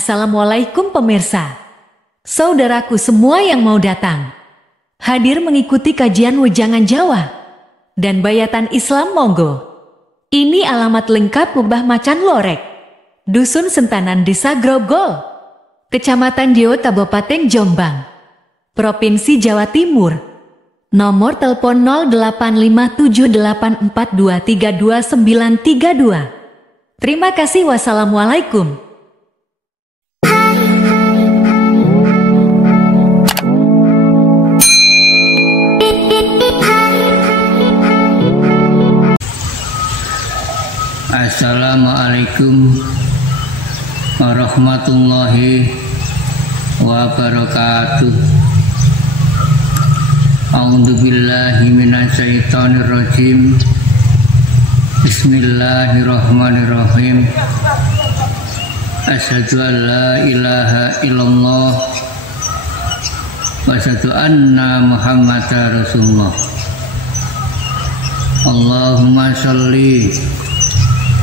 Assalamualaikum pemirsa. Saudaraku semua yang mau datang hadir mengikuti kajian Wejangan Jawa dan Bayatan Islam monggo. Ini alamat lengkap Mbah Macan Lorek, Dusun Sentanan, Desa Grogol, Kecamatan Dio, Kabupaten Jombang, Provinsi Jawa Timur. Nomor telepon 085784232932. Terima kasih. Wassalamualaikum. Assalamualaikum warahmatullahi wabarakatuh. A'udzubillahi minasyaitonirrajim. Bismillahirrahmanirrahim. Asyhadu an la ilaha illallah wa asyhadu anna Muhammadar Rasulullah. Allahumma sholli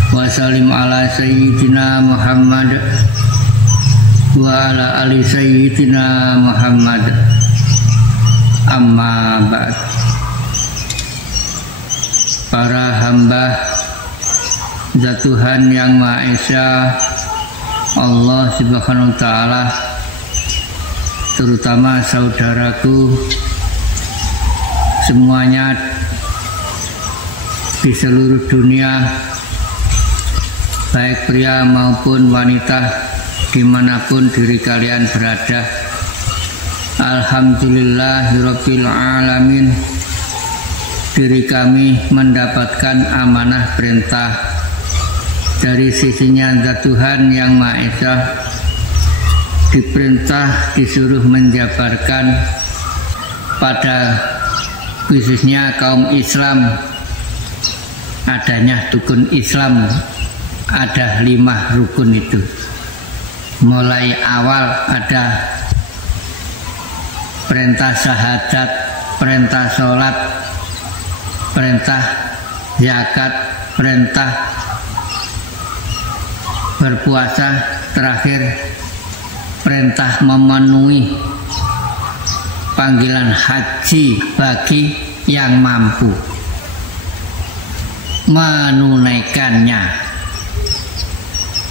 wa sallim ala sayyidina Muhammad wa ala ali sayyidina Muhammad. Amma ba'd. Para hamba zat Tuhan yang Maha Esa, Allah Subhanahu wa taala, terutama saudaraku semuanya di seluruh dunia, baik pria maupun wanita, dimanapun diri kalian berada. Alhamdulillahirabbil alamin, diri kami mendapatkan amanah perintah dari sisinya zat Tuhan yang Maha Esa, diperintah disuruh menjabarkan pada khususnya kaum Islam adanya rukun Islam. Ada 5 rukun itu. Mulai awal ada perintah syahadat, perintah sholat, perintah zakat, perintah berpuasa, terakhir perintah memenuhi panggilan haji bagi yang mampu menunaikannya.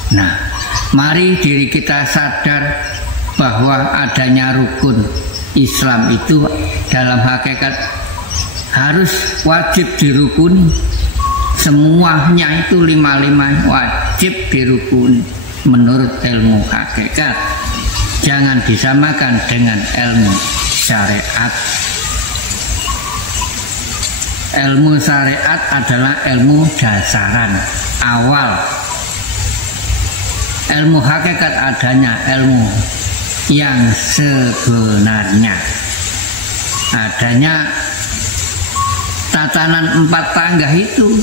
Nah, mari diri kita sadar bahwa adanya rukun Islam itu dalam hakikat harus wajib dirukuni. Semuanya itu 5 wajib dirukuni menurut ilmu hakikat. Jangan disamakan dengan ilmu syariat. Ilmu syariat adalah ilmu dasaran awal. Ilmu hakikat adanya ilmu yang sebenarnya, adanya tatanan 4 tangga itu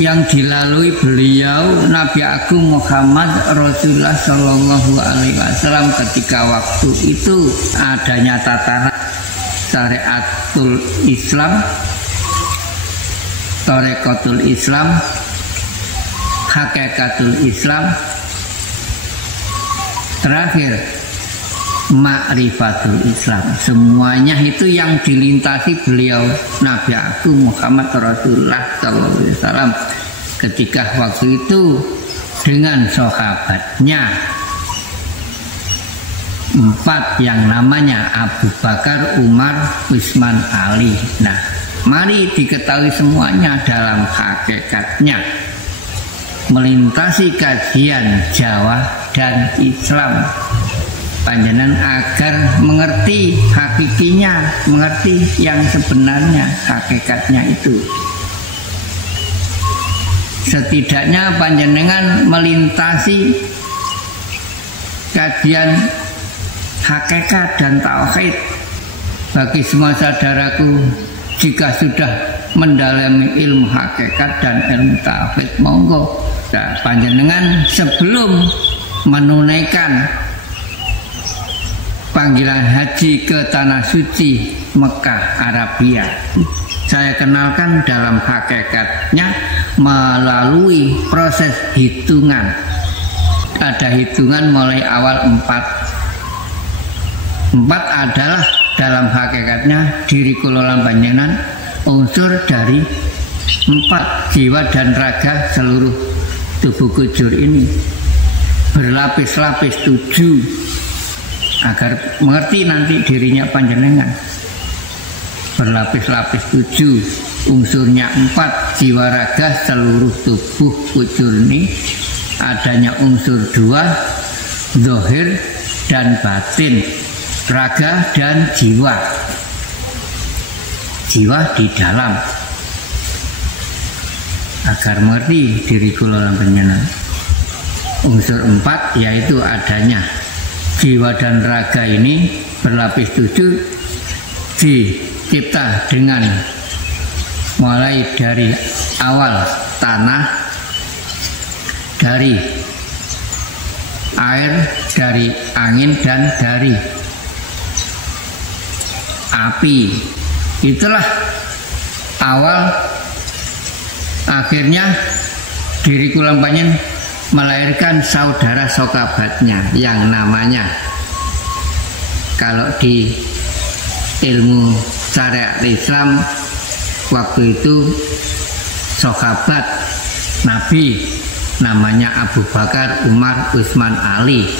yang dilalui beliau Nabi Agung Muhammad Rasulullah Shallallahu Alaihi Wasallam ketika waktu itu adanya tatanan syariatul Islam, Thariqatul Islam, Hakikatul Islam, terakhir Ma'rifatul Islam. Semuanya itu yang dilintasi beliau Nabi Agung Muhammad Rasulullah SAW ketika waktu itu dengan sahabatnya 4 yang namanya Abu Bakar, Umar, Utsman, Ali. Nah, mari diketahui semuanya dalam hakikatnya, melintasi kajian Jawa dan Islam panjenengan agar mengerti hakikinya, mengerti yang sebenarnya hakikatnya itu. Setidaknya panjenengan melintasi kajian hakikat dan tauhid. Bagi semua saudaraku, jika sudah mendalami ilmu hakikat dan ilmu tauhid, monggo panjenengan sebelum menunaikan panggilan haji ke tanah suci Mekah Arabia, saya kenalkan dalam hakikatnya melalui proses hitungan ada hitungan mulai awal 4. 4 adalah dalam hakikatnya diri kula lan panjenengan unsur dari 4 jiwa dan raga seluruh tubuh kujur ini berlapis-lapis 7 agar mengerti nanti dirinya panjenengan. Berlapis-lapis 7, unsurnya 4, jiwa raga seluruh tubuh kujur ini adanya unsur 2, zahir dan batin, raga dan jiwa. Jiwa di dalam, agar mengerti diri kula lan panjenengan. Unsur 4 yaitu adanya jiwa dan raga ini berlapis 7 dicipta dengan mulai dari awal tanah, dari air, dari angin dan dari api. Itulah awal akhirnya diri kula panjenengan melahirkan saudara sokabatnya yang namanya, kalau di ilmu syariat Islam waktu itu sokabat Nabi namanya Abu Bakar, Umar, Utsman, Ali.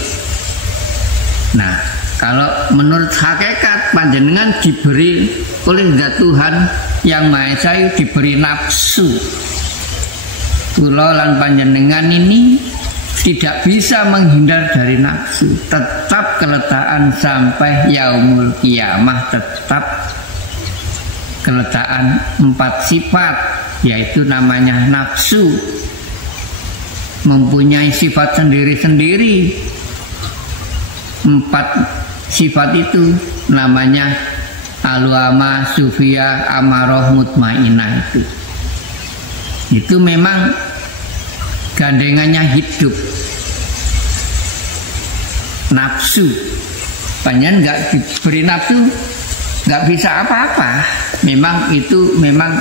Nah, kalau menurut hakikat panjenengan diberi oleh Zat Tuhan yang Maha Esa diberi nafsu. Kula lan panjenengan ini tidak bisa menghindar dari nafsu, tetap keletakan sampai yaumul kiamah, tetap keletakan 4 sifat, yaitu namanya nafsu, mempunyai sifat sendiri-sendiri. 4 sifat itu namanya alwama, sufia, amaroh, mutmainah. Itu memang gandengannya hidup. Nafsu, panjang nggak diberi nafsu nggak bisa apa-apa. Memang itu memang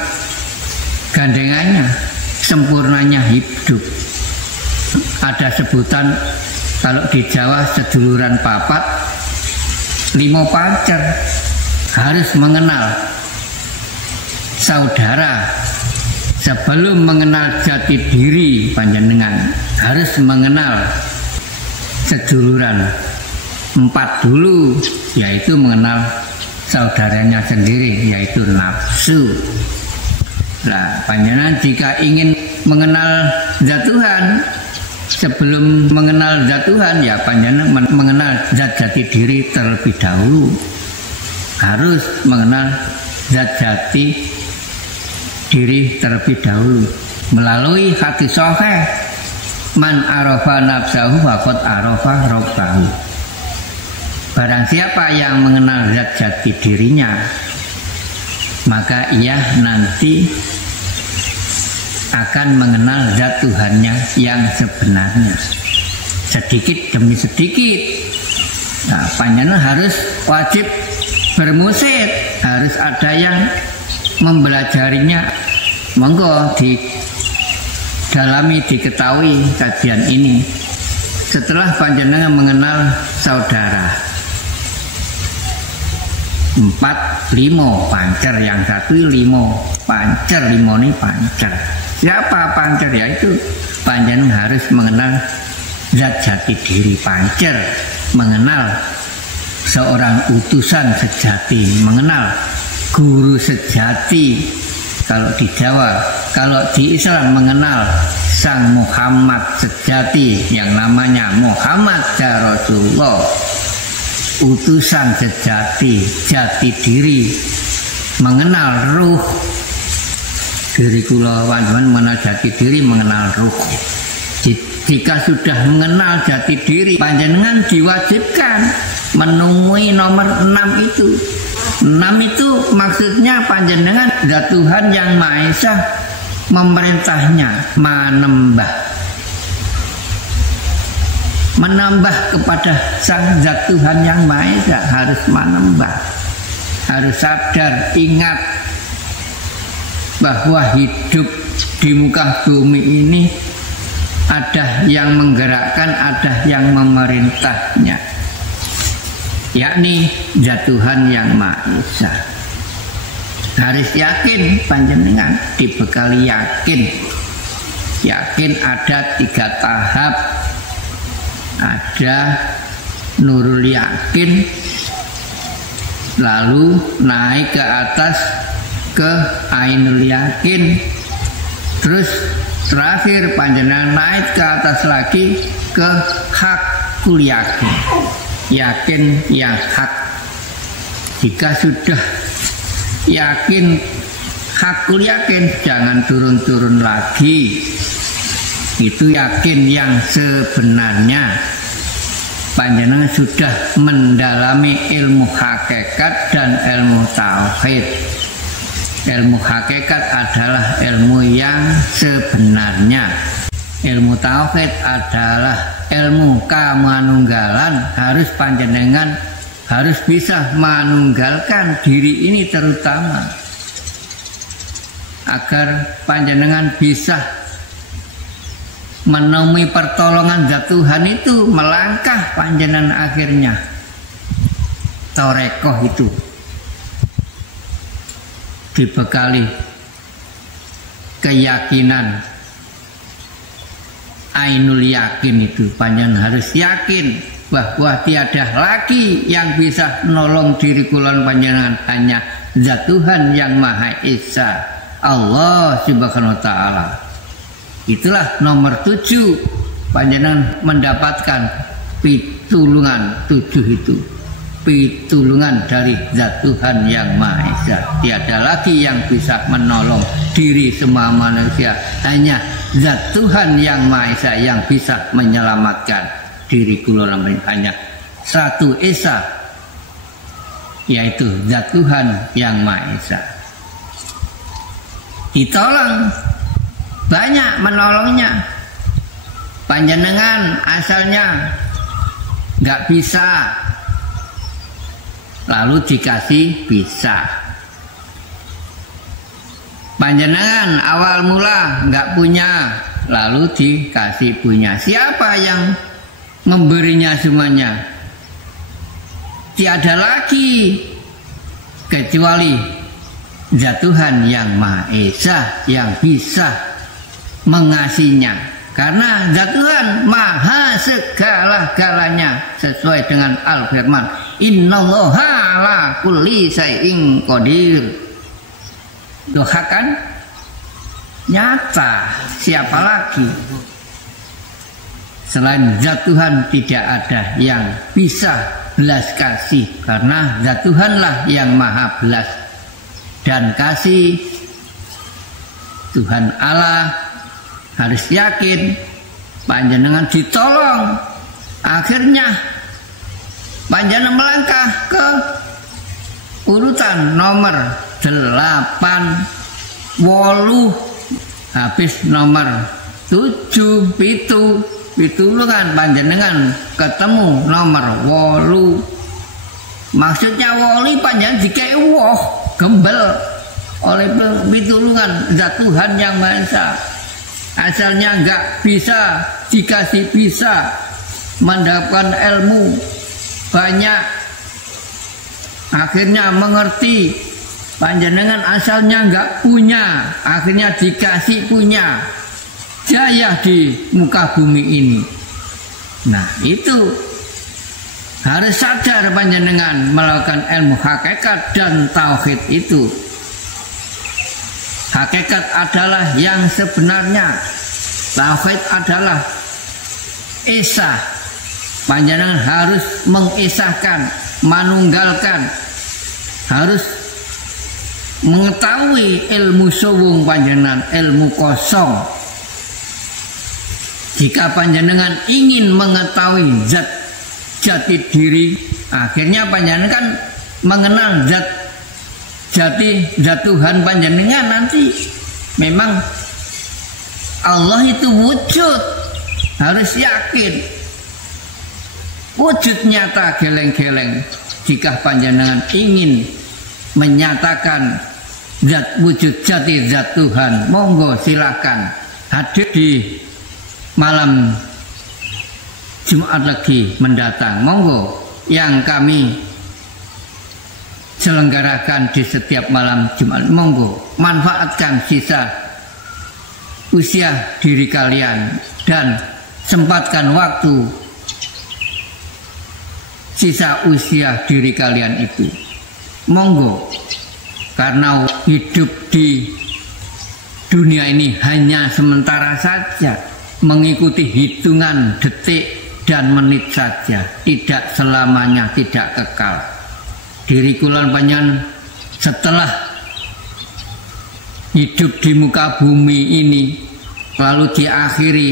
gandengannya, sempurnanya hidup. Ada sebutan kalau di Jawa seduluran papat, 5 pacar, harus mengenal saudara. Sebelum mengenal jati diri panjenengan harus mengenal seduluran 4 dulu, yaitu mengenal saudaranya sendiri, yaitu nafsu. Nah, panjenengan jika ingin mengenal Zat Tuhan, sebelum mengenal Zat Tuhan ya panjenengan mengenal zat jati diri terlebih dahulu. Harus mengenal zat jati diri terlebih dahulu melalui hati sahih. Man arafa nafsahu faqad arafa rabbahu. Barang siapa yang mengenal zat jati dirinya, maka ia nanti akan mengenal zat Tuhannya yang sebenarnya, sedikit demi sedikit. Nah, panjenengan harus wajib bermusik, harus ada yang mempelajarinya. Monggo didalami, diketahui kajian ini. Setelah panjenengan mengenal saudara 4, 5 pancer, yang satu 5 pancer, 5 ini pancer. Siapa pancer? Yaitu panjenengan harus mengenal zat jati diri pancer, mengenal seorang utusan sejati, mengenal guru sejati. Kalau di Jawa, kalau di Islam mengenal Sang Muhammad sejati yang namanya Muhammad Rasulullah, utusan sejati, jati diri, mengenal ruh. Diri kula panjenengan mengenal jati diri, mengenal ruh. Jika sudah mengenal jati diri, panjenengan diwajibkan menemui nomor 6 itu. 6 itu maksudnya panjenengan Zat Tuhan yang Maha Esa memerintahnya menambah kepada Sang Zat Tuhan yang Maha Esa, harus menambah, harus sadar, ingat bahwa hidup di muka bumi ini ada yang menggerakkan, ada yang memerintahnya, yakni Zat Tuhan yang Maha Esa. Harus yakin panjenengan, dibekali yakin. Yakin ada 3 tahap. Ada nurul yakin, lalu naik ke atas ke ainul yakin, terus terakhir panjenengan naik ke atas lagi ke hakul yakin, yakin yang hak. Jika sudah yakin hakul yakin, jangan turun-turun lagi. Itu yakin yang sebenarnya. Panjenengan sudah mendalami ilmu hakikat dan ilmu tauhid. Ilmu hakikat adalah ilmu yang sebenarnya. Ilmu tauhid adalah ilmu kamanunggalan. Harus panjenengan harus bisa manunggalkan diri ini terutama, agar panjenengan bisa menemui pertolongan Zat Tuhan itu, melangkah panjenengan akhirnya torekoh itu dibekali keyakinan ainul yakin. Itu panjenengan harus yakin bahwa tiada lagi yang bisa menolong diri kulon panjenengan, hanya Zat Tuhan yang Maha Esa, Allah Subhanahu wa Ta'ala. Itulah nomor 7, panjenengan mendapatkan pitulungan 7 itu, pitulungan dari Zat Tuhan yang Maha Esa. Tiada lagi yang bisa menolong diri semua manusia, hanya Zat Tuhan yang Maha Esa yang bisa menyelamatkan diri kula. Hanya satu Esa, yaitu Zat Tuhan yang Maha Esa. Ditolong, banyak menolongnya. Panjenengan asalnya nggak bisa, lalu dikasih bisa. Panjenengan awal mula nggak punya, lalu dikasih punya. Siapa yang memberinya semuanya? Tiada lagi kecuali Zat Tuhan yang Maha Esa yang bisa mengasihinya, karena Zat Tuhan maha segala-galanya, sesuai dengan Al-Firman, innallaha ala kulli syai'in qadir. Doakan nyata, siapa lagi selain Zat Tuhan? Tidak ada yang bisa belas kasih, karena Zat Tuhanlah yang maha belas dan kasih. Tuhan Allah harus yakin panjenengan ditolong. Akhirnya panjenengan melangkah ke urutan nomor 8, 8, habis nomor 7, pitulungan panjenengan ketemu nomor 8. Maksudnya 8 panjenengan dikei woh gembel oleh pitulungan Zat Tuhan yang Maha Esa. Asalnya nggak bisa, dikasih bisa, mendapatkan ilmu banyak, akhirnya mengerti. Panjenengan asalnya nggak punya, akhirnya dikasih punya, jaya di muka bumi ini. Nah itu harus sadar panjenengan melakukan ilmu hakikat dan tauhid itu. Hakikat adalah yang sebenarnya, tauhid adalah Esa. Panjenengan harus mengesahkan, manunggalkan, harus mengetahui ilmu suwung panjenengan, ilmu kosong. Jika panjenengan ingin mengetahui zat jati diri, akhirnya panjenengan kan mengenal zat Tuhan panjenengan. Nanti memang Allah itu wujud, harus yakin wujud nyata geleng-geleng. Jika panjenengan ingin menyatakan wujud jati zat Tuhan, monggo silakan hadir di malam Jumat Legi mendatang. Monggo yang kami selenggarakan di setiap malam Jumat, monggo manfaatkan sisa usia diri kalian dan sempatkan waktu sisa usia diri kalian itu. Monggo, karena hidup di dunia ini hanya sementara saja, mengikuti hitungan detik dan menit saja, tidak selamanya, tidak kekal. Diri kula panjenengan setelah hidup di muka bumi ini lalu diakhiri,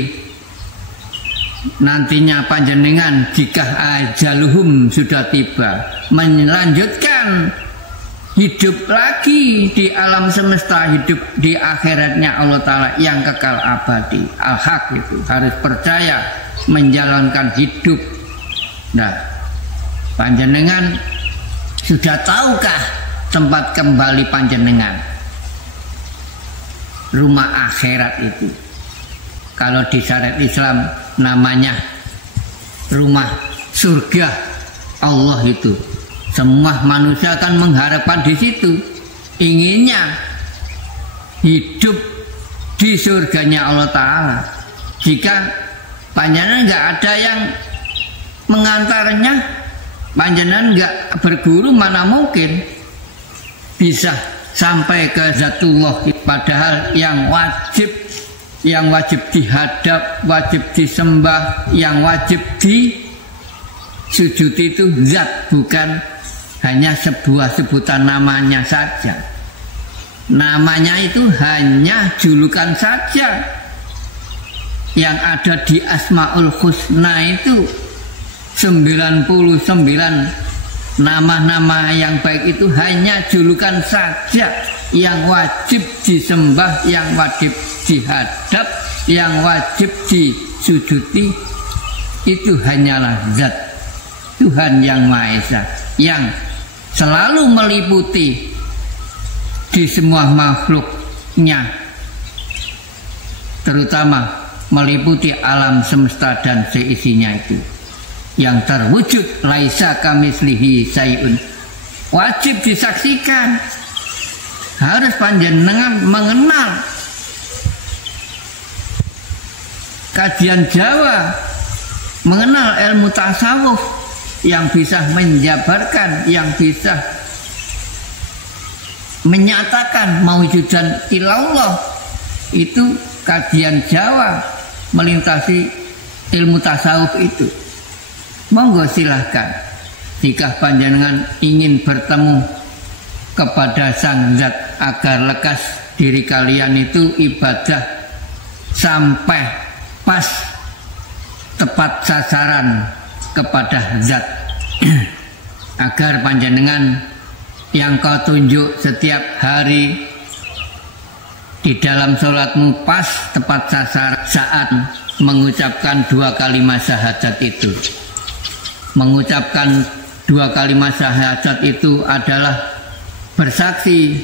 nantinya panjenengan jika ajaluhum sudah tiba melanjutkan hidup lagi di alam semesta, hidup di akhiratnya Allah Ta'ala yang kekal abadi. Al-Haq itu harus percaya menjalankan hidup. Nah, panjenengan sudah tahukah tempat kembali panjenengan? Rumah akhirat itu, kalau di syariat Islam namanya rumah surga Allah itu. Semua manusia akan mengharapkan di situ, inginnya hidup di surganya Allah Ta'ala. Jika panjenengan nggak ada yang mengantarnya, panjenengan nggak berguru, mana mungkin bisa sampai ke Zatullah. Padahal yang wajib dihadap, wajib disembah, yang wajib disujudi itu zat, bukan hanya sebuah sebutan namanya saja. Namanya itu hanya julukan saja. Yang ada di Asmaul Husna itu 99 nama-nama yang baik itu hanya julukan saja. Yang wajib disembah, yang wajib dihadap, yang wajib disujudi itu hanyalah zat Tuhan yang Maha Esa, yang selalu meliputi di semua makhluknya, terutama meliputi alam semesta dan seisinya itu, yang terwujud laisa kamitslihi syai'un. Wajib disaksikan, harus panjenengan mengenal kajian Jawa, mengenal ilmu tasawuf yang bisa menjabarkan, yang bisa menyatakan mawujudan ilallah. Itu kajian Jawa melintasi ilmu tasawuf itu. Monggo silahkan, jika panjenengan ingin bertemu kepada Sang Zat agar lekas diri kalian itu ibadah sampai pas tepat sasaran kepada Zat, agar panjenengan yang kau tunjuk setiap hari di dalam sholatmu pas tepat sasaran saat mengucapkan 2 kalimat syahadat itu. Mengucapkan 2 kalimat syahadat itu adalah bersaksi.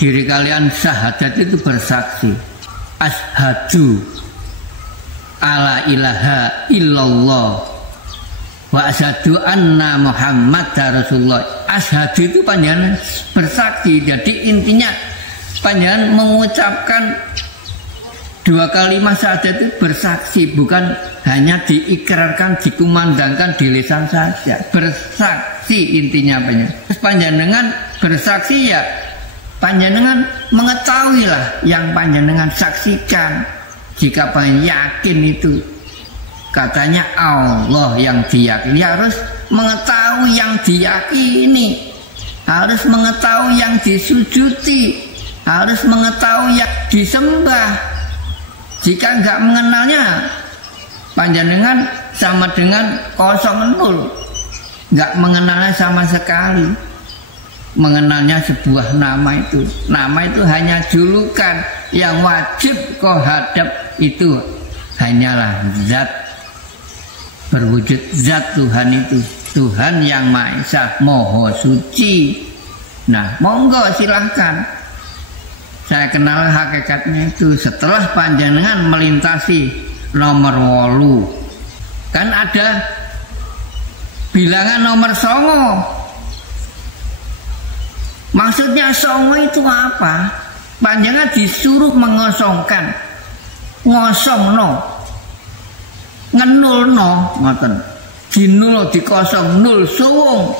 Diri kalian syahadat itu bersaksi, asyhadu alla ilaha illallah wa asyhadu anna Muhammadar Rasulullah. Asyhadu itu panjenengan bersaksi. Jadi intinya panjenengan mengucapkan 2 kalimat syahadat itu bersaksi, bukan hanya diikrarkan, dikumandangkan di lisan saja. Bersaksi intinya panjenengan bersaksi, ya panjenengan mengetahuilah yang panjenengan saksikan. Jika panjenengan yakin itu katanya Allah yang diyakini, harus mengetahui yang diyakini, harus mengetahui yang disujudi, harus mengetahui yang disembah. Jika enggak mengenalnya, panjenengan sama dengan kosong nol, enggak mengenalnya sama sekali. Mengenalnya sebuah nama itu, nama itu hanya julukan. Yang wajib kau hadap itu hanyalah zat, berwujud zat Tuhan itu, Tuhan yang Maha Esa, Maha Suci. Nah, monggo silahkan, saya kenal hakikatnya itu setelah panjenengan melintasi nomor 8. Kan ada bilangan nomor 9. Maksudnya 9 itu apa? Panjenengan disuruh mengosongkan, ngosongno, ngenulno, ngoten. Dinul dikosong, nul suwung.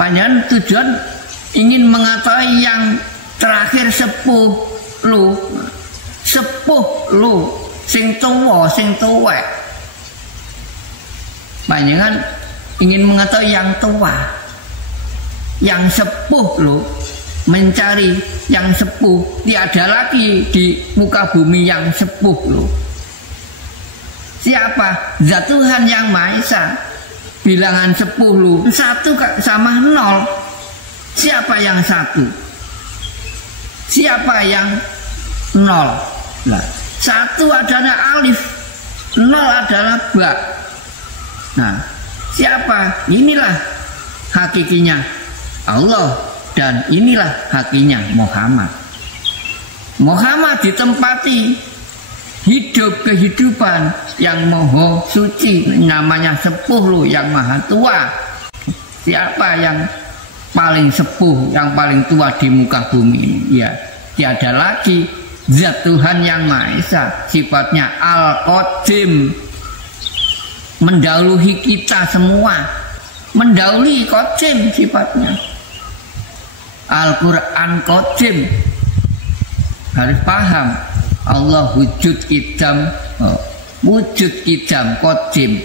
Panjenengan tujuan ingin mengetahui yang terakhir sepuh lu, sing tuwa, sing tuwek. Panjenengan ingin mengetahui yang tua, yang sepuh lu, mencari yang sepuh. Tiada lagi di muka bumi yang sepuh lu. Siapa? Zat Tuhan yang Maha Esa. Bilangan 10, 1 sama 0. Siapa yang 1? Siapa yang 0? Nah, 1 adalah alif, 0 adalah ba. Nah, siapa? Inilah hakikinya Allah, dan inilah hakinya Muhammad. Muhammad ditempati hidup kehidupan yang maha suci, namanya sepuh yang maha tua. Siapa yang paling sepuh, yang paling tua di muka bumi ini? Ya, tiada lagi Zat Tuhan yang Maha Esa, sifatnya Al-Qadim, mendahului kita semua, mendahului Qadim sifatnya. Al-Quran Qadim, harus paham. Allah wujud idam, wujud idam Qadim.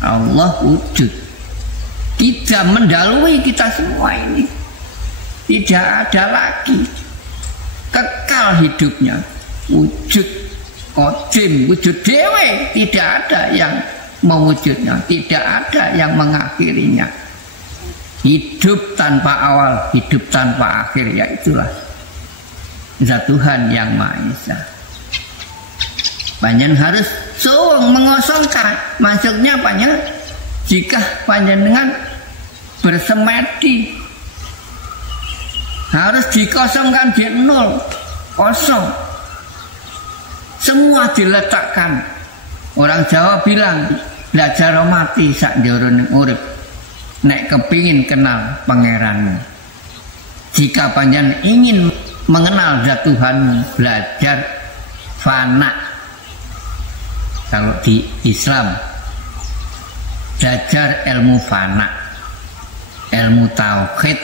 Allah wujud idam, mendahului kita semua ini. Tidak ada lagi, kekal hidupnya. Wujud Qadim, wujud dewe, tidak ada yang mewujudnya, tidak ada yang mengakhirinya. Hidup tanpa awal, hidup tanpa akhir, ya itulah Zat Tuhan yang Maha Esa. Panjenengan harus suwung mengosongkan. Maksudnya panjenengan, jika panjenengan bersemedi, harus dikosongkan di 0, kosong. Semua diletakkan. Orang Jawa bilang, belajar mati sak njero urip, nek kepingin kenal pangeranmu. Jika panjenengan ingin mengenal Zat Tuhanmu, belajar fana. Kalau di Islam, belajar ilmu fana, ilmu tauhid,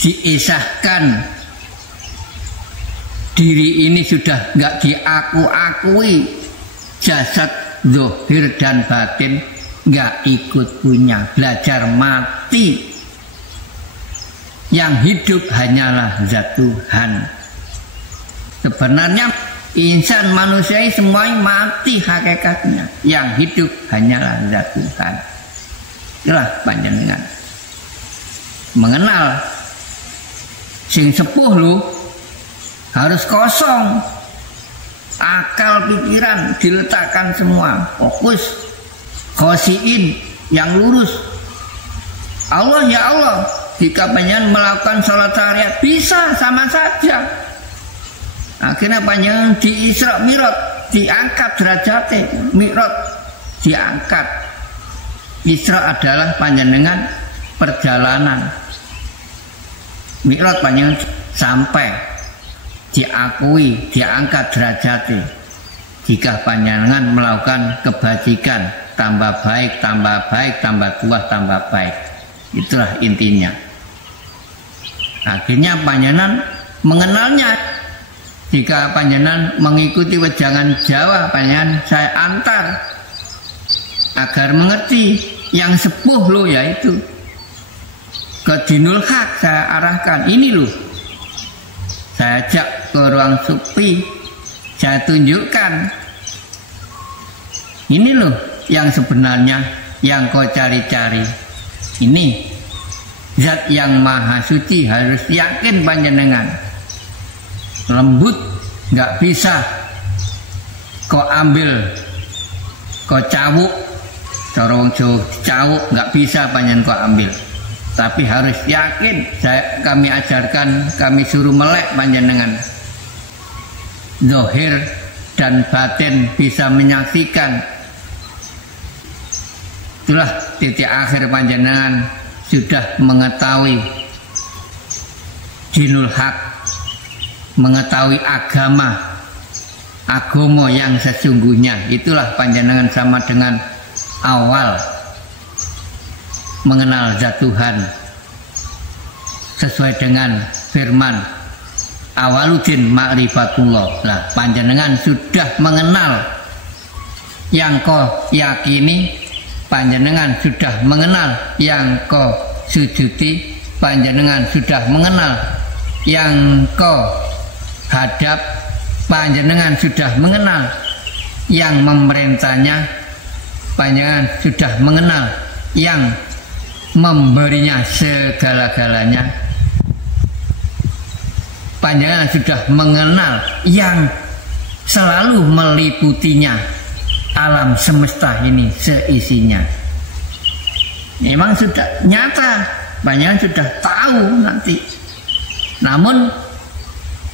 diisahkan diri ini sudah nggak diaku-akui, jasad zahir dan batin nggak ikut punya. Belajar mati, yang hidup hanyalah Zat Tuhan. Sebenarnya insan manusia semuanya mati hakikatnya, yang hidup hanyalah Zat Tuhan. Itulah panjenengan mengenal sing sepuh lu, harus kosong. Akal pikiran diletakkan semua, fokus, khosiin, yang lurus. Allah, ya Allah. Jika panjenengan melakukan sholat syariat, bisa sama saja. Akhirnya panjenengan di Isra Mi'raj, diangkat derajatnya. Mi'raj diangkat. Isra adalah panjenengan perjalanan. Mi'raj panjenengan sampai, diakui, diangkat derajatnya. Jika panjenengan melakukan kebajikan, tambah baik, tambah baik, tambah tua, tambah baik. Itulah intinya. Akhirnya panjenengan mengenalnya. Jika panjenengan mengikuti wejangan Jawa, panjenengan saya antar agar mengerti yang sepuh lo, yaitu ke Dinul Haq. Saya arahkan, ini loh, saya ajak ke ruang supi, saya tunjukkan, ini loh yang sebenarnya yang kau cari-cari. Ini Zat yang Maha Suci, harus yakin panjenengan. Lembut nggak bisa kau ambil, kau cawuk, corong cawuk nggak bisa panjenengan kau ambil. Tapi harus yakin. Kami ajarkan, kami suruh melek panjenengan. Zahir dan batin bisa menyaksikan. Itulah titik akhir panjenengan sudah mengetahui dinul haq, mengetahui agama yang sesungguhnya. Itulah panjenengan sama dengan awal mengenal zat Tuhan sesuai dengan firman awaludin ma'rifatullah. Lah panjenengan sudah mengenal yang kau yakini, panjenengan sudah mengenal yang kau sujudi, panjenengan sudah mengenal yang kau hadap, panjenengan sudah mengenal yang memerintahnya, panjenengan sudah mengenal yang memberinya segala-galanya, panjenengan sudah mengenal yang selalu meliputinya, alam semesta ini seisinya. Memang sudah nyata, panjenengan sudah tahu nanti. Namun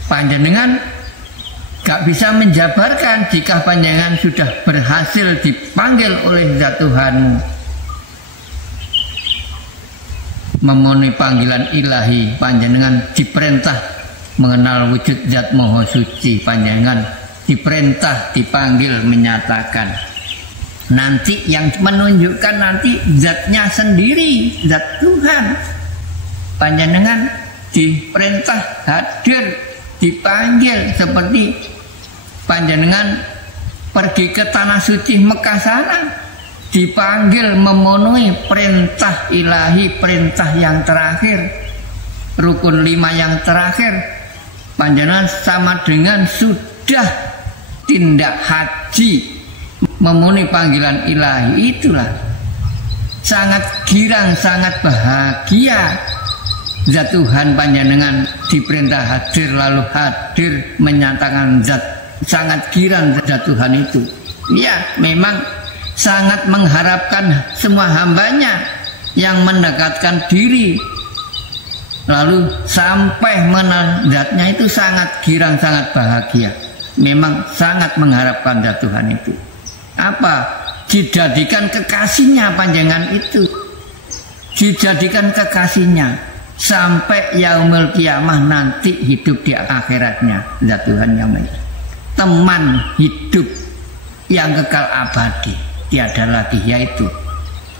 panjenengan gak bisa menjabarkan jika panjenengan sudah berhasil dipanggil oleh zat Tuhanmu, memenuhi panggilan ilahi, panjenengan diperintah mengenal wujud zat Maha Suci, panjenengan diperintah dipanggil menyatakan. Nanti yang menunjukkan nanti zatnya sendiri, zat Tuhan. Panjenengan diperintah hadir, dipanggil, seperti panjenengan pergi ke tanah suci Mekah sana, dipanggil memenuhi perintah ilahi, perintah yang terakhir, rukun 5 yang terakhir. Panjenengan sama dengan sudah tindak haji, memenuhi panggilan ilahi. Itulah sangat girang, sangat bahagia zat Tuhan. Panjenengan diperintah hadir lalu hadir menyatakan zat, sangat girang zat Tuhan itu. Ya memang sangat mengharapkan semua hambanya yang mendekatkan diri lalu sampai mengenal zatnya, itu sangat girang, sangat bahagia. Memang sangat mengharapkan zat Tuhan itu. Apa? Dijadikan kekasihnya panjenengan itu, dijadikan kekasihnya sampai yaumul kiamah nanti, hidup di akhiratnya zat Tuhan yang baik, teman hidup yang kekal abadi, tiada lagi, yaitu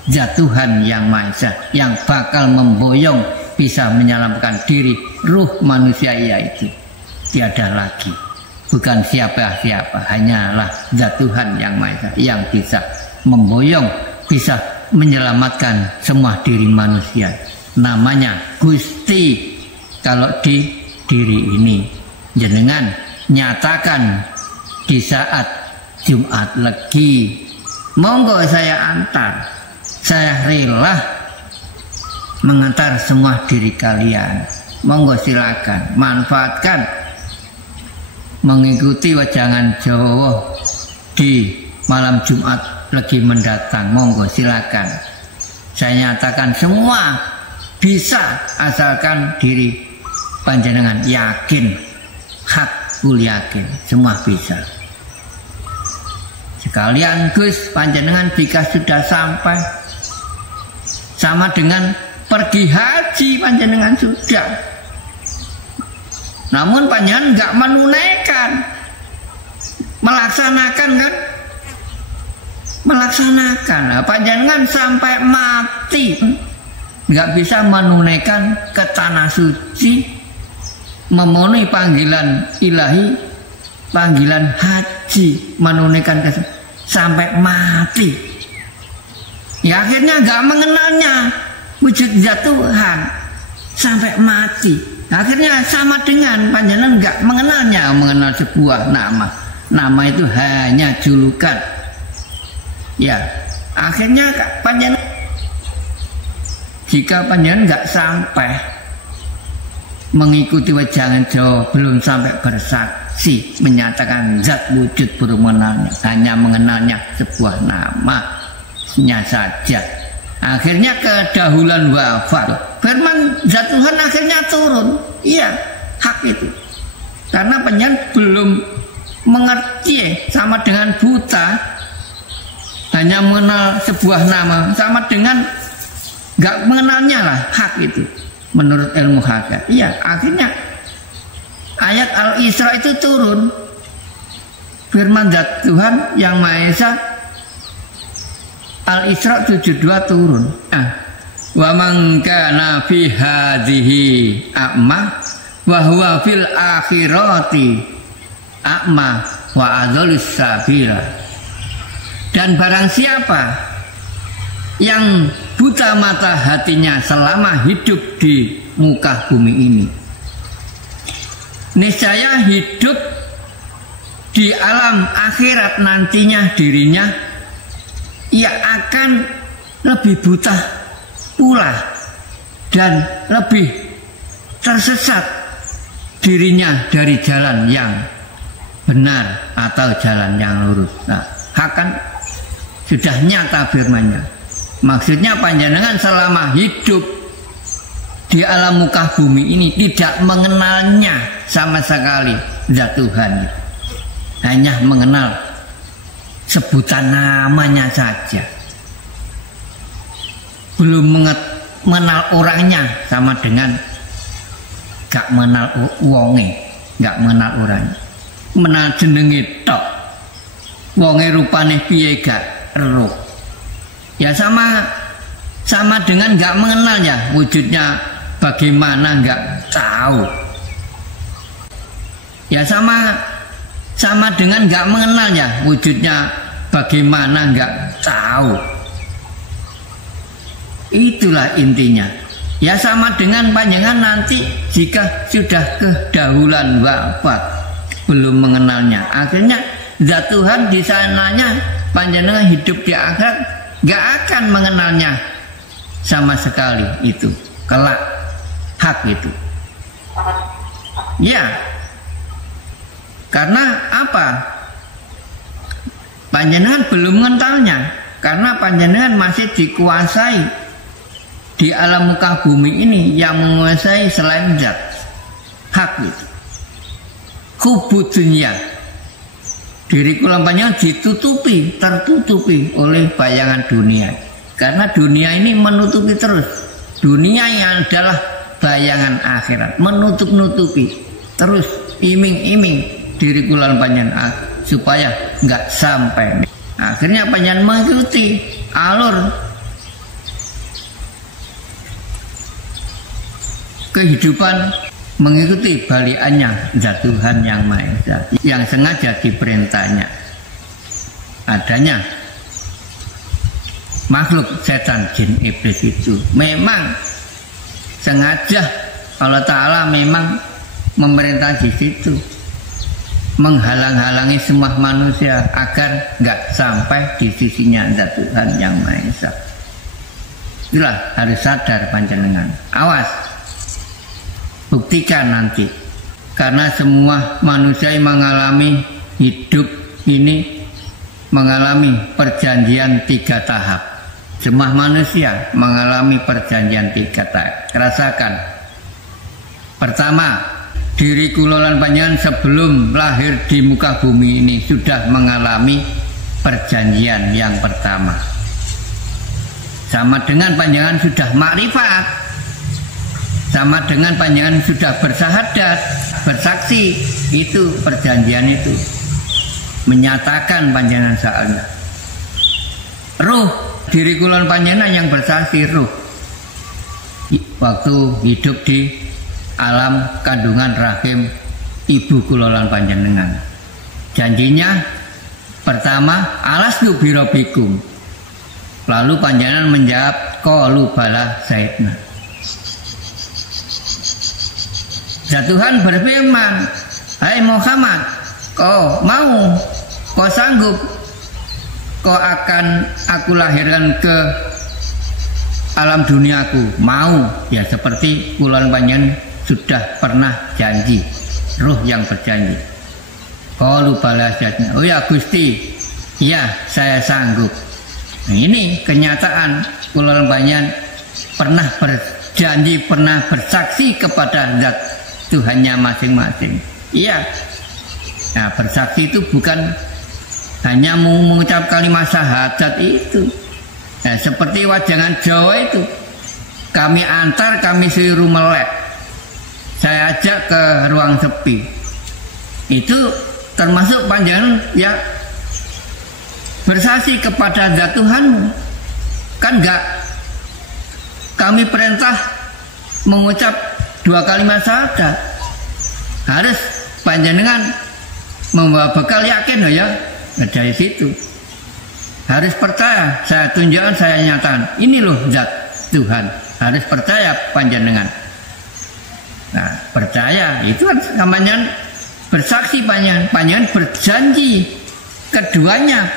zat Tuhan yang Maha Esa yang bakal memboyong, bisa menyelamatkan diri ruh manusia, yaitu tiada lagi, bukan siapa-siapa, hanyalah zat Tuhan yang Maha Esa yang bisa memboyong, bisa menyelamatkan semua diri manusia. Namanya Gusti. Kalau di diri ini jenengan nyatakan di saat Jumat Legi, monggo saya antar, saya rela mengantar semua diri kalian. Monggo silakan manfaatkan mengikuti wejangan Jawa di malam Jumat Legi mendatang. Monggo silakan. Saya nyatakan semua bisa, asalkan diri panjenengan yakin, hakul yakin, semua bisa. Sekalian Gus, panjenengan jika sudah sampai, sama dengan pergi haji, panjenengan sudah. Namun panjenengan nggak menunaikan, melaksanakan kan? Melaksanakan. Nah, panjenengan sampai mati nggak bisa menunaikan ke tanah suci, memenuhi panggilan ilahi, panggilan haji, menunaikan sampai mati. Ya akhirnya nggak mengenalnya wujud zat Tuhan sampai mati. Akhirnya sama dengan panjenengan nggak mengenalnya, mengenal sebuah nama. Nama itu hanya julukan. Ya, akhirnya panjenengan, jika panjenengan nggak sampai mengikuti wejangan Jawa, belum sampai bersaksi menyatakan zat wujud belum mengenalnya, hanya mengenalnya sebuah namanya saja. Akhirnya kedahulan wafat, firman zat Tuhan akhirnya turun. Iya, hak itu. Karena panjenengan belum mengerti sama dengan buta, hanya mengenal sebuah nama, sama dengan nggak mengenalnya lah hak itu menurut ilmu hakikat. Iya, akhirnya ayat Al-Isra itu turun, firman zat Tuhan yang Maha Esa, Al-Isra 72 turun. Wa man kana fi hadhihi a'ma wa huwa fil akhirati a'ma wa adhalus sabila. Dan barang siapa yang buta mata hatinya selama hidup di muka bumi ini, niscaya hidup di alam akhirat nantinya dirinya ia akan lebih buta pula dan lebih tersesat dirinya dari jalan yang benar atau jalan yang lurus. Nah, akan sudah nyata firman-Nya. Maksudnya panjenengan selama hidup di alam muka bumi ini tidak mengenalnya sama sekali zat Tuhan. Hanya mengenal sebutan namanya saja. Belum mengenal orangnya, sama dengan gak mengenal wonge, gak mengenal orangnya. Mengenal jenenge tok. Wonge rupane piye gak ero. Ya sama dengan gak mengenal ya, wujudnya bagaimana gak tahu. Ya sama dengan gak mengenal ya, wujudnya bagaimana gak tahu. Itulah intinya. Ya sama dengan panjenengan nanti jika sudah kedahulan wafat belum mengenalnya, akhirnya zat Tuhan di sananya panjenengan hidup di akhirat gak akan mengenalnya sama sekali itu kelak hak itu. Ya, karena apa? Panjenengan belum mengenalnya, karena panjenengan masih dikuasai di alam muka bumi ini yang menguasai selain zat hak itu. Hubud dunia, diri kula panjenengan tertutupi oleh bayangan dunia. Karena dunia ini menutupi terus. Dunia yang adalah bayangan akhirat, menutupi terus, iming-iming diri kula panjenengan supaya nggak sampai. Akhirnya panjenengan mengikuti alur kehidupan, mengikuti baliannya zat Tuhan yang Maha Esa, yang sengaja diperintahnya adanya makhluk setan jin iblis itu memang sengaja Allah Ta'ala memang memerintah di situ, menghalang-halangi semua manusia agar nggak sampai di sisinya zat Tuhan yang Maha Esa. Itulah harus sadar panjenengan. Awas, buktikan nanti, karena semua manusia yang mengalami hidup ini mengalami perjanjian 3 tahap. Semua manusia mengalami perjanjian 3 tahap. Rasakan. Pertama, diri kula lan panjenengan sebelum lahir di muka bumi ini sudah mengalami perjanjian yang pertama. Sama dengan panjenengan sudah makrifat, sama dengan panjenengan sudah bersahadat, bersaksi, itu perjanjian itu menyatakan panjenengan soalnya. Ruh diri kula panjenengan yang bersaksi, ruh waktu hidup di alam kandungan rahim ibu kula panjenengan. Janjinya pertama, alastu birobikum. Lalu panjenengan menjawab, qalu bala sayyidna. Zat Tuhan berfirman, hai Muhammad, kau mau, kau sanggup, kau akan aku lahirkan ke alam duniaku? Mau, ya seperti kula panjenengan sudah pernah janji, ruh yang berjanji. Qalu bala sayyidna. Oh ya Gusti, ya saya sanggup. Nah, ini kenyataan kula panjenengan pernah berjanji, pernah bersaksi kepada zat Tuhannya masing-masing. Iya, Nah, bersaksi itu bukan hanya mengucap kalimat syahadat itu. Nah, seperti wajangan Jawa itu, kami antar, kami suruh melek, saya ajak ke ruang sepi. Itu termasuk panjangan ya bersaksi kepada zat Tuhanmu. Kan enggak kami perintah mengucap 2 kalimat syahadat, harus panjenengan membawa bekal yakin ya. Dari situ harus percaya, saya tunjukkan, saya nyatakan ini loh zat Tuhan, harus percaya panjenengan. Nah, percaya itu kan namanya bersaksi, panjenengan berjanji keduanya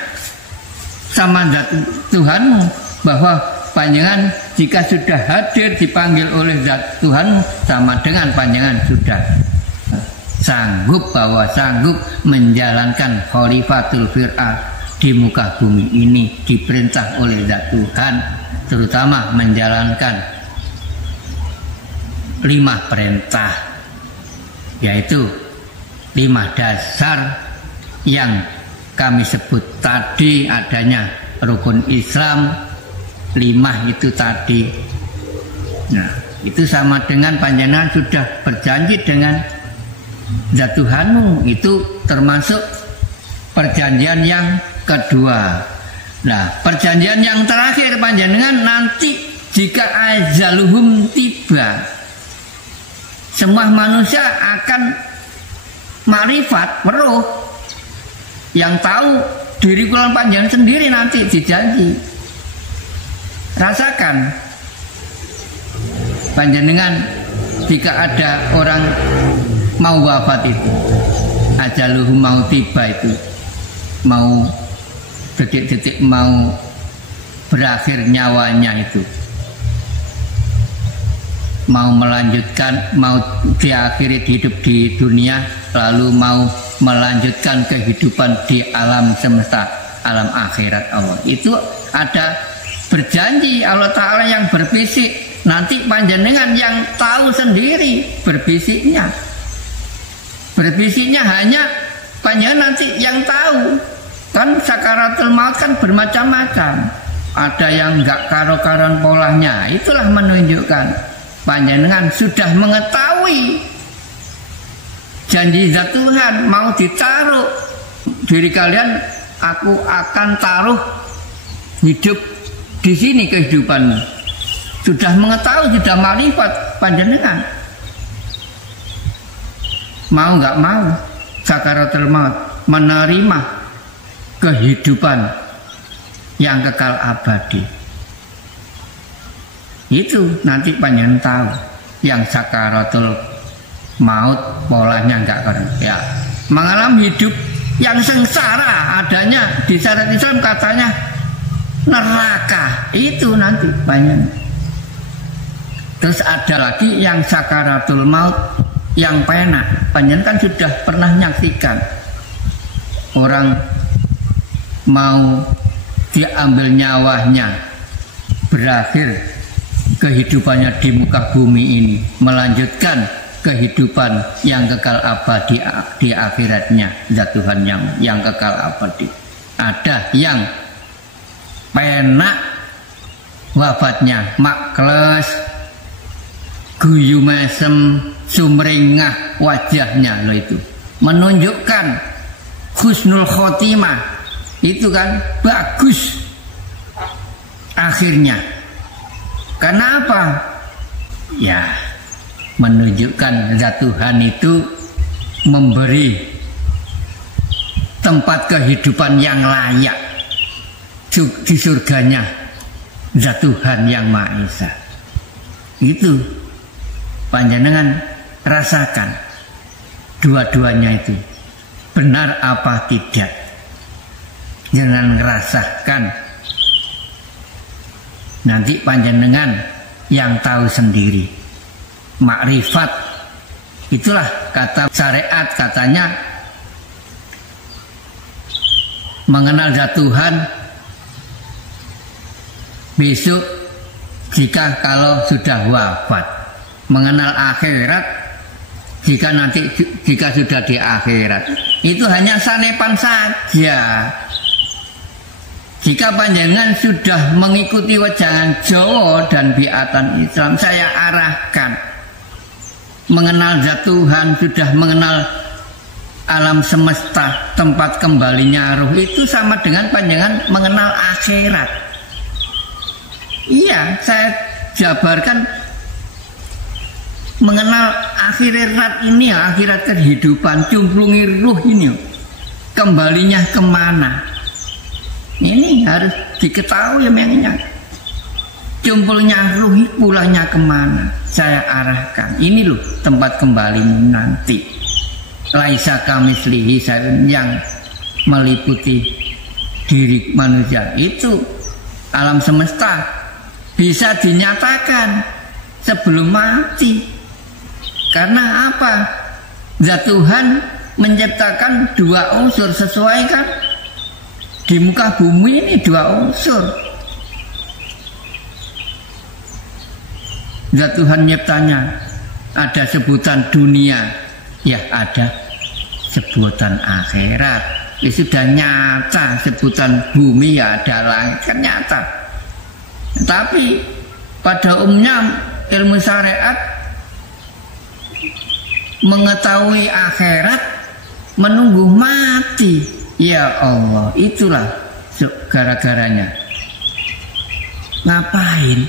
sama zat Tuhanmu, bahwa panjenengan jika sudah hadir dipanggil oleh zat Tuhanmu, sama dengan panjenengan sudah sanggup menjalankan khalifatul fir'ah di muka bumi ini, diperintah oleh zat Tuhan, terutama menjalankan 5 perintah, yaitu 5 dasar yang kami sebut tadi, adanya rukun Islam 5 itu tadi. Nah, itu sama dengan panjenengan sudah berjanji dengan zat Tuhanmu, itu termasuk perjanjian yang kedua. Nah, perjanjian yang terakhir panjenengan nanti jika ajaluhum tiba, semua manusia akan makrifat, weruh, yang tahu diri kula panjenengan sendiri nanti dijanji. Rasakan panjenengan jika ada orang mau wafat itu, ajaluhum mau tiba itu, mau detik-detik mau berakhir nyawanya itu, mau melanjutkan, mau diakhiri hidup di dunia, lalu mau melanjutkan kehidupan di alam semesta, alam akhirat Allah. Itu ada berjanji Allah Ta'ala yang berbisik, nanti panjenengan yang tahu sendiri berbisiknya. Berbisiknya hanya panjenengan nanti yang tahu. Kan sakaratul maut kan bermacam-macam. Ada yang enggak karo-karon polanya. Itulah menunjukkan panjenengan sudah mengetahui janji zat Tuhan mau ditaruh diri kalian, aku akan taruh hidup di sini kehidupanmu. Sudah mengetahui, sudah makrifat panjenengan. Mau nggak mau sakaratul maut, menerima kehidupan yang kekal abadi. Itu nanti panjenengan tahu yang sakaratul maut polanya nggak keren ya, mengalami hidup yang sengsara, adanya di syariat Islam katanya neraka, itu nanti banyak. Terus ada lagi yang sakaratul maut yang penak. Panjenengan kan sudah pernah nyaksikan orang mau diambil nyawanya, berakhir kehidupannya di muka bumi ini, melanjutkan kehidupan yang kekal abadi di akhiratnya, zat Tuhan yang kekal abadi. Ada yang penak wafatnya, makles, guyu mesem, sumringah wajahnya, loh itu menunjukkan husnul khotimah, itu kan bagus akhirnya. Kenapa? Ya, menunjukkan zat Tuhan itu memberi tempat kehidupan yang layak di surganya zat Tuhan yang Maha Esa. Itu panjenengan rasakan dua-duanya itu benar apa tidak. Jangan ngerasakan, nanti panjenengan yang tahu sendiri. Makrifat, itulah kata syariat, katanya mengenal zat Tuhan besok jika kalau sudah wafat, mengenal akhirat jika sudah di akhirat. itu hanya sanepan saja. Jika panjenengan sudah mengikuti wejangan Jawa dan biatan Islam, saya arahkan mengenal zat Tuhan, sudah mengenal alam semesta, tempat kembalinya ruh, itu sama dengan panjenengan mengenal akhirat. Iya, saya jabarkan mengenal akhirat ini ya, akhirat kehidupan, cumplungi ruh ini, kembalinya kemana? Ini harus diketahui memangnya. Cumpulnya ruh, pulangnya kemana? Saya arahkan. Ini loh tempat kembali nanti. Laisa kamislihi syai'un, yang meliputi diri manusia itu alam semesta bisa dinyatakan sebelum mati. Karena apa? Zat Tuhan menciptakan dua unsur, sesuai kan? Di muka bumi ini dua unsur. Zat Tuhan nyiptanya, ada sebutan dunia, ya ada sebutan akhirat. Ya sudah nyata, sebutan bumi ya ada langit, kan nyata. Tapi pada umumnya ilmu syariat mengetahui akhirat menunggu mati. Ya Allah, itulah gara-garanya. Ngapain?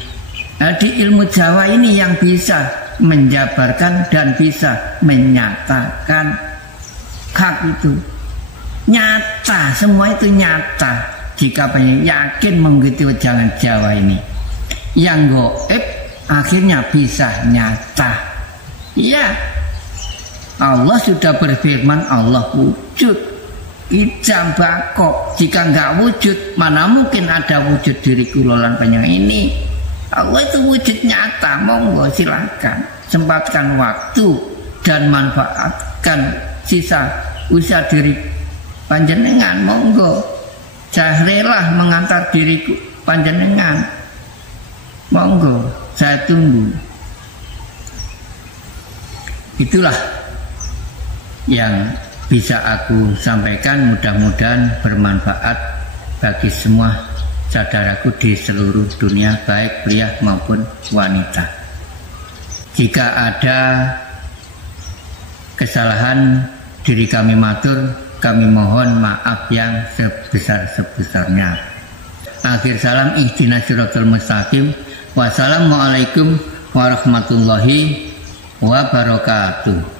Nah, di ilmu Jawa ini yang bisa menjabarkan dan bisa menyatakan hak itu. Nyata, semua itu nyata. Jika pengen yakin mengikuti wejangan Jawa ini, yang gaib akhirnya bisa nyata. Iya, Allah sudah berfirman, Allah wujud. Ijam bakok, jika nggak wujud, mana mungkin ada wujud diri kulolan panjang ini. Allah itu wujud nyata, monggo silakan sempatkan waktu dan manfaatkan sisa usaha diri panjenengan, monggo. Saya rela mengantar diriku panjenengan, monggo, saya tunggu. Itulah yang bisa aku sampaikan, mudah-mudahan bermanfaat bagi semua saudaraku di seluruh dunia, baik pria maupun wanita. Jika ada kesalahan diri kami matur, kami mohon maaf yang sebesar-sebesarnya. Akhir salam, ihdinas siratal mustaqim. Wassalamualaikum warahmatullahi wabarakatuh.